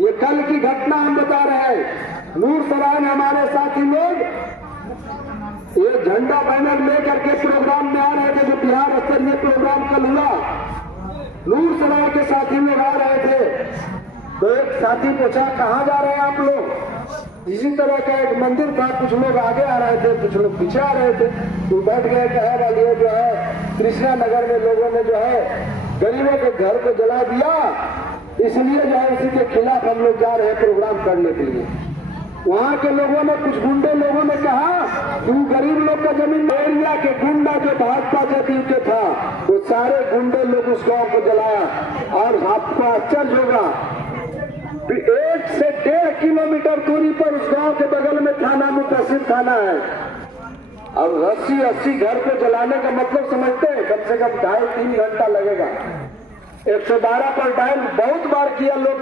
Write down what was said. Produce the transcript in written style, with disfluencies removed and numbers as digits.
ये कल की घटना हम बता रहे हैं। नूरसराय में हमारे साथी लोग ये झंडा बैनर लेकर के प्रोग्राम में आ रहे थे, जो बिहार स्तरीय प्रोग्राम कल हुआ। नूरसराय के साथी लोग आ रहे थे, तो एक साथी पूछा कहाँ जा रहे हैं आप लोग। इसी तरह का एक मंदिर था, कुछ लोग आगे आ रहे थे, कुछ लोग पीछे आ रहे थे। तो बैठ गए, कहे वाली जो है कृष्णा नगर में लोगों ने जो है गरीबों के घर को जला दिया, इसलिए जो है उसी के खिलाफ हम लोग जा रहे हैं प्रोग्राम करने के लिए। वहाँ के लोगों ने, कुछ गुंडे लोगों ने कहा तू गरीब लोग का जमीन, एरिया के गुंडा जो भाजपा जदयू के था वो सारे गुंडे लोग उस गांव को जलाया। और आपको आश्चर्य होगा, 1 से 1.5 किलोमीटर दूरी पर उस गांव के बगल में थाना, मुतसिर थाना है। अब 80 घर को जलाने का मतलब समझते हैं, कम से कम 2.5-3 घंटा लगेगा। 112 पर डायल बहुत बार किया लोग।